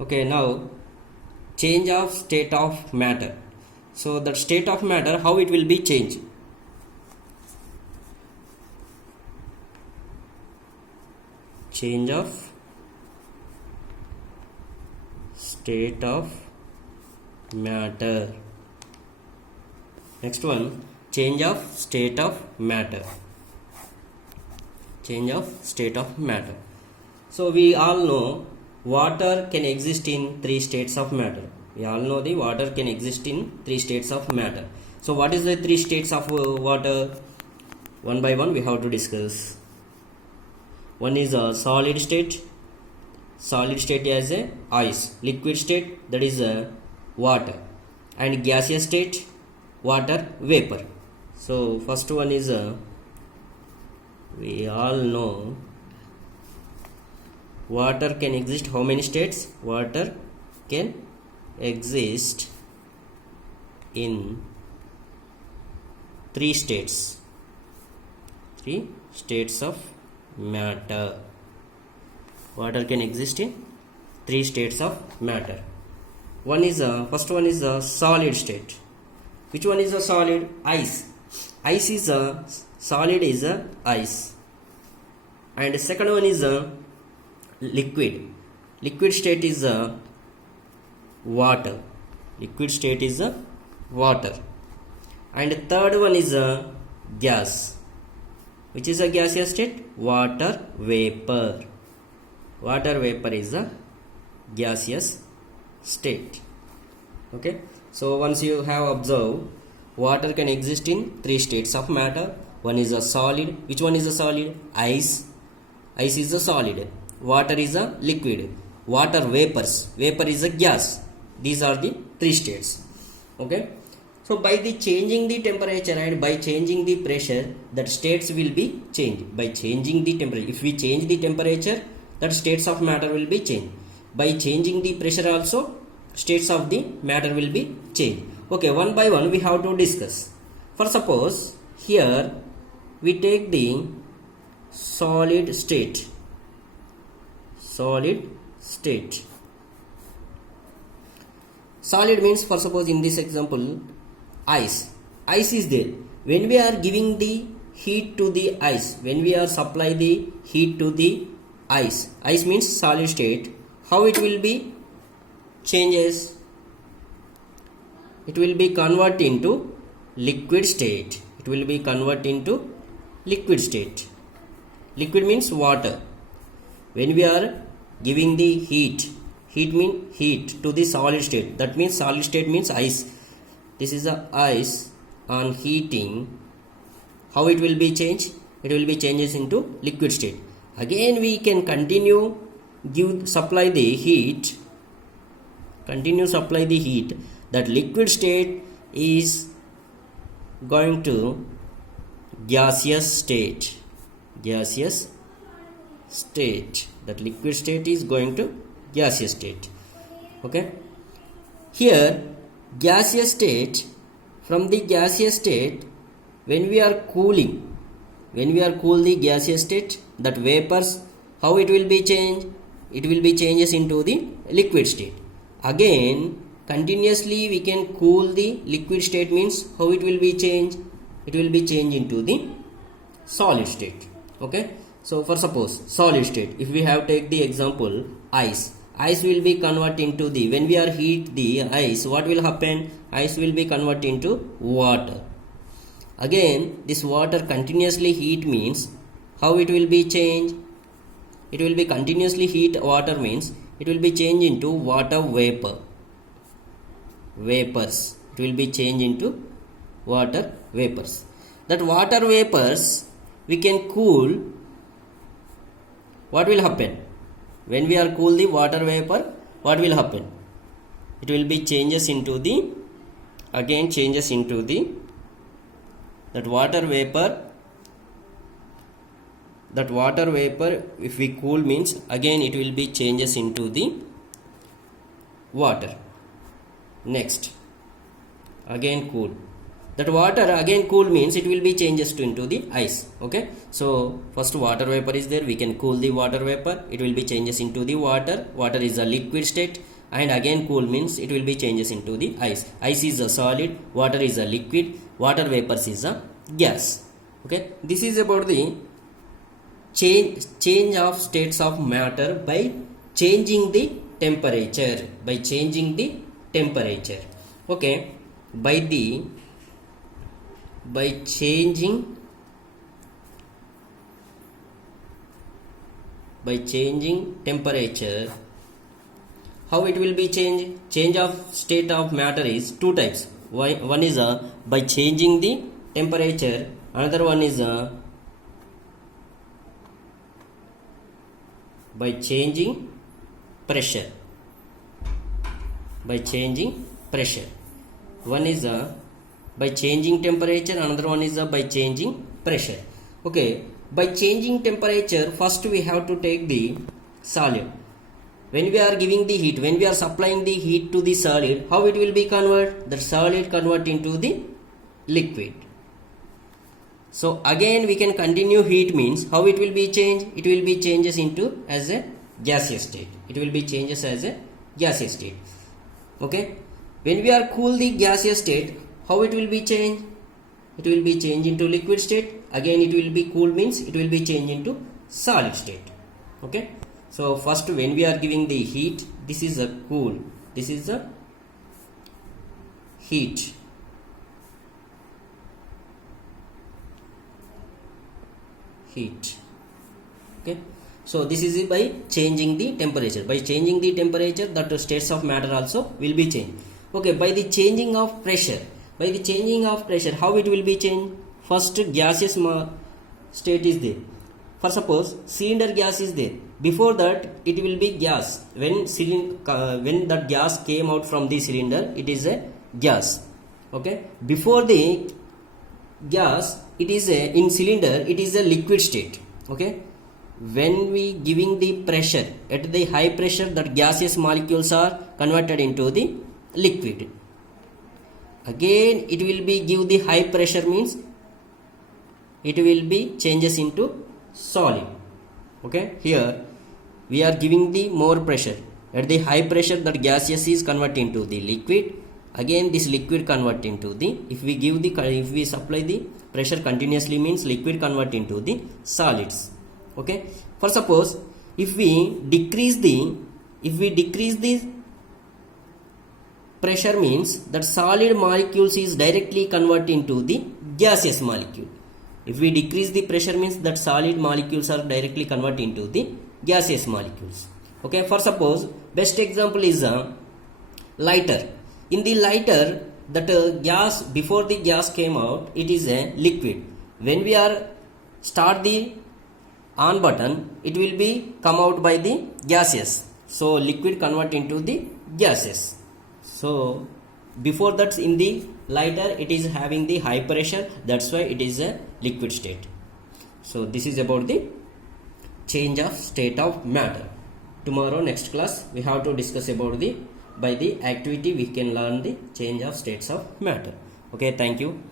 Okay, now change of state of matter. So the state of matter, how it will be changed? Change of state of matter. Next one, change of state of matter. Change of state of matter. So we all know water can exist in three states of matter. We all know the water can exist in three states of matter. So what is the three states of water? One by one we have to discuss. One is a solid state. Solid state is a ice. Liquid state, that is a water. And gaseous state, water vapor. So first one is we all know water can exist how many states? Water can exist in three states. Three states of matter. Water can exist in three states of matter. One is first one is a solid state. Which one is a solid? Ice. Ice is a solid is a ice. And second one is a liquid. Liquid state is a water. Liquid state is a water. And third one is a gas. Which is a gaseous state? Water vapor. Water vapor is a gaseous state. Okay. So once you have observed, water can exist in three states of matter. One is a solid. Which one is a solid? Ice. Ice is a solid. Water is a liquid. Water vapors. Vapor is a gas. These are the three states. Okay. So by the changing the temperature and by changing the pressure, that states will be changed. By changing the temperature, if we change the temperature, that states of matter will be changed. By changing the pressure also, states of the matter will be changed. Okay, one by one we have to discuss. For suppose here we take the solid state. Solid state. Solid means, for suppose in this example, ice. Ice is there. When we are giving the heat to the ice, when we are supply the heat to the ice, ice means solid state, how it will be changes? It will be convert into liquid state. It will be convert into liquid state. Liquid means water. When we are giving the heat means heat to the solid state. That means solid state means ice. This is the ice on heating. How it will be changed? It will be changes into liquid state. Again we can continue supply the heat. Continue supply the heat. That liquid state is going to gaseous state. Gaseous state. That liquid state is going to gaseous state. Okay. Here gaseous state, from the gaseous state, when we are cooling, when we are cool the gaseous state, that vapors, how it will be changed? It will be changes into the liquid state. Again continuously we can cool the liquid state, means how it will be changed? It will be changed into the solid state. Okay. So for suppose solid state, if we have take the example ice, ice will be convert into the, when we are heat the ice, what will happen? Ice will be convert into water. Again this water continuously heat means how it will be changed? It will be continuously heat water means it will be changed into water vapor. Vapors. It will be changed into water vapors. That water vapors we can cool. What will happen? When we are cool the water vapor, what will happen? It will be changes into the, again changes into the, that water vapor. That water vapor, if we cool means, again it will be changes into the water. Next, again cool. That water again cool means it will be changes to into the ice. Okay, so first water vapor is there, we can cool the water vapor, it will be changes into the water. Water is a liquid state, and again cool means it will be changes into the ice. Ice is a solid, water is a liquid, water vapors is a gas. Okay, this is about the change of states of matter by changing the temperature. By changing the temperature. Okay, by changing temperature, how it will be changed? Change of state of matter is two types. One is by changing the temperature, another one is by changing pressure. By changing pressure. One is by changing temperature, another one is by changing pressure. Okay, by changing temperature, first we have to take the solid. When we are giving the heat, when we are supplying the heat to the solid, how it will be converted? The solid convert into the liquid. So again we can continue heat means how it will be changed? It will be changes into as a gaseous state. It will be changes as a gaseous state. Okay, when we are cool the gaseous state, how it will be changed? It will be changed into liquid state. Again it will be cool means it will be changed into solid state. Okay, so first when we are giving the heat, this is a cool, this is a heat. Okay, so this is by changing the temperature. By changing the temperature, that states of matter also will be changed. Okay, by the changing of pressure, by the changing of pressure, how it will be changed? First gaseous state is there. For suppose cylinder gas is there, before that it will be gas. When that gas came out from the cylinder, it is a gas. Okay, before the gas, it is in cylinder, it is a liquid state. Okay, when we giving the pressure, at the high pressure, that gaseous molecules are converted into the liquid. Again it will be give the high pressure means it will be changes into solid. Okay, here we are giving the more pressure. At the high pressure, that gaseous is converted into the liquid. Again this liquid convert into the, if we supply the pressure continuously means liquid convert into the solids. Okay, for suppose if we decrease the pressure means that solid molecules is directly convert into the gaseous molecule. If we decrease the pressure means that solid molecules are directly convert into the gaseous molecules. Okay, for suppose best example is a lighter. In the lighter, that gas, before the gas came out, it is a liquid. When we are start the on button, it will be come out by the gaseous. So liquid convert into the gases. So before that, in the lighter, it is having the high pressure, that's why it is a liquid state. So this is about the change of state of matter. Tomorrow next class we have to discuss about the, by the activity we can learn the change of states of matter. Okay, thank you.